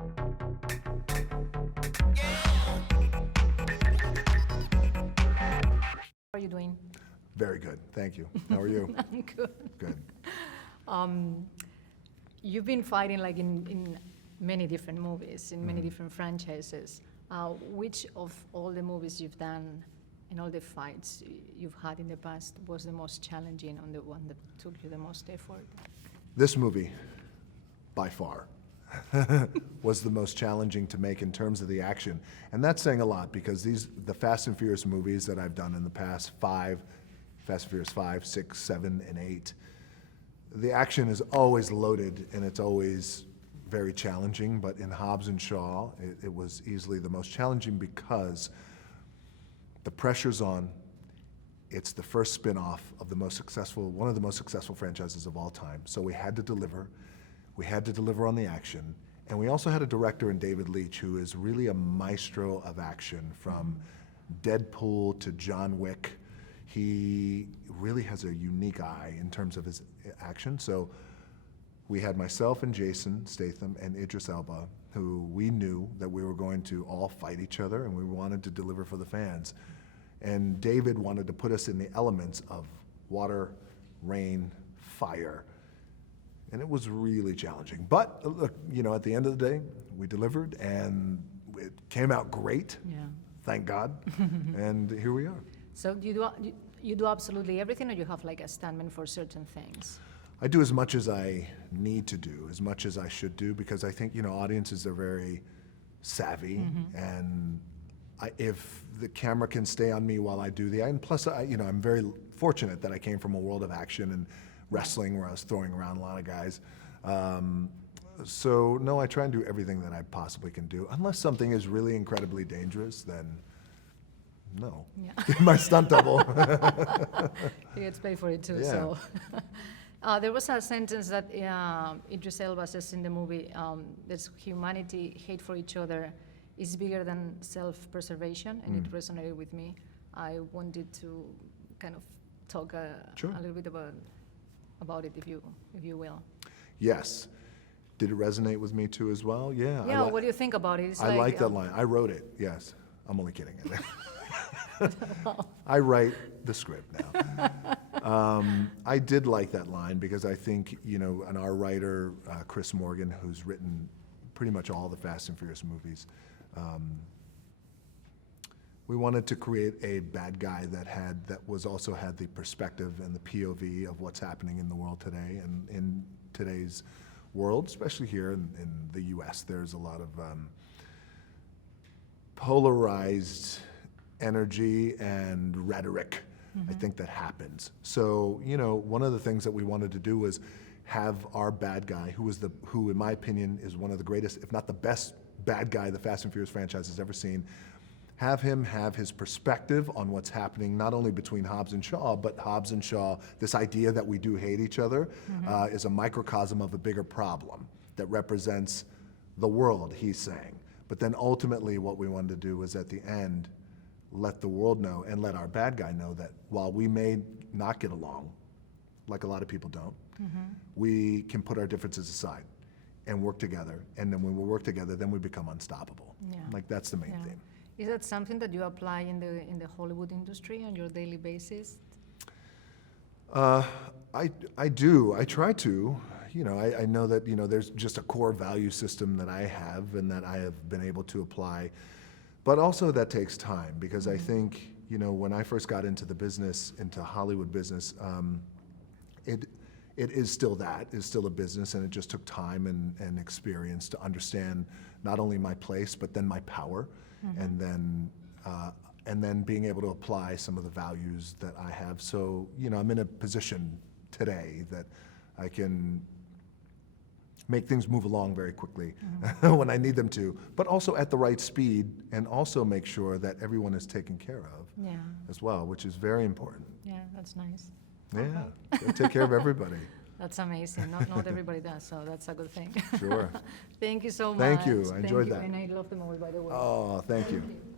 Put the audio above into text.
How are you doing? Very good, thank you. How are you? I'm good. Good. You've been fighting like in many different movies, in many different franchises. Which of all the movies you've done and all the fights you've had in the past was the most challenging and the one that took you the most effort? This movie, by far, was the most challenging to make in terms of the action. And that's saying a lot because the Fast and Furious movies that I've done in the past Fast and Furious 5, 6, 7, and 8, the action is always loaded and it's always very challenging, but in Hobbs and Shaw, it was easily the most challenging because the pressure's on. It's the first spin-off of one of the most successful franchises of all time. So we had to deliver. We had to deliver on the action. And we also had a director in David Leitch who is really a maestro of action, from Deadpool to John Wick. He really has a unique eye in terms of his action. So we had myself and Jason Statham and Idris Elba, who we knew that we were going to all fight each other and we wanted to deliver for the fans. And David wanted to put us in the elements of water, rain, fire. And it was really challenging. But look, at the end of the day, we delivered and it came out great. Yeah. Thank God. And here we are. So you do absolutely everything, or you have like a standman for certain things? I do as much as I need to do, as much as I should do, because I think, audiences are very savvy, and if the camera can stay on me while I do and plus, I'm very fortunate that I came from a world of action and wrestling where I was throwing around a lot of guys. So no, I try and do everything that I possibly can do. Unless something is really incredibly dangerous, then no. Yeah. My stunt double. He gets paid for it too, Yeah. so. There was a sentence that Idris Elba says in the movie, that humanity, hate for each other, is bigger than self-preservation, and it resonated with me. I wanted to kind of talk a little bit about it, if you will. Yes. Did it resonate with me too as well? Yeah. Yeah, what do you think about it? It's I like that line. I wrote it, yes. I'm only kidding. I write the script now. I did like that line because I think, and our writer, Chris Morgan, who's written pretty much all the Fast and Furious movies, we wanted to create a bad guy that also had the perspective and the POV of what's happening in the world today. And in today's world, especially here in the US, there's a lot of polarized energy and rhetoric. I think that happens. So, one of the things that we wanted to do was have our bad guy, who in my opinion is one of the greatest, if not the best bad guy the Fast and Furious franchise has ever seen, have him have his perspective on what's happening, not only between Hobbs and Shaw, but Hobbs and Shaw, this idea that we do hate each other, is a microcosm of a bigger problem that represents the world, he's saying. But then ultimately what we wanted to do was at the end, let the world know and let our bad guy know that while we may not get along, like a lot of people don't, we can put our differences aside and work together. And then when we work together, then we become unstoppable. Yeah. Like that's the main theme. Is that something that you apply in the Hollywood industry on your daily basis? I do. I try to. I know that, there's just a core value system that I have and that I have been able to apply. But also that takes time because I think, when I first got into the business, into Hollywood business, it is still a business, and it just took time and experience to understand not only my place, but then my power, and then being able to apply some of the values that I have. So, I'm in a position today that I can make things move along very quickly when I need them to, but also at the right speed, and also make sure that everyone is taken care of as well, which is very important. Yeah, that's nice. Yeah, gotta take care of everybody. That's amazing. Not everybody does, so that's a good thing. Sure. Thank you so much. Thank you. I enjoyed that. And I love the movie, by the way. Oh, thank you.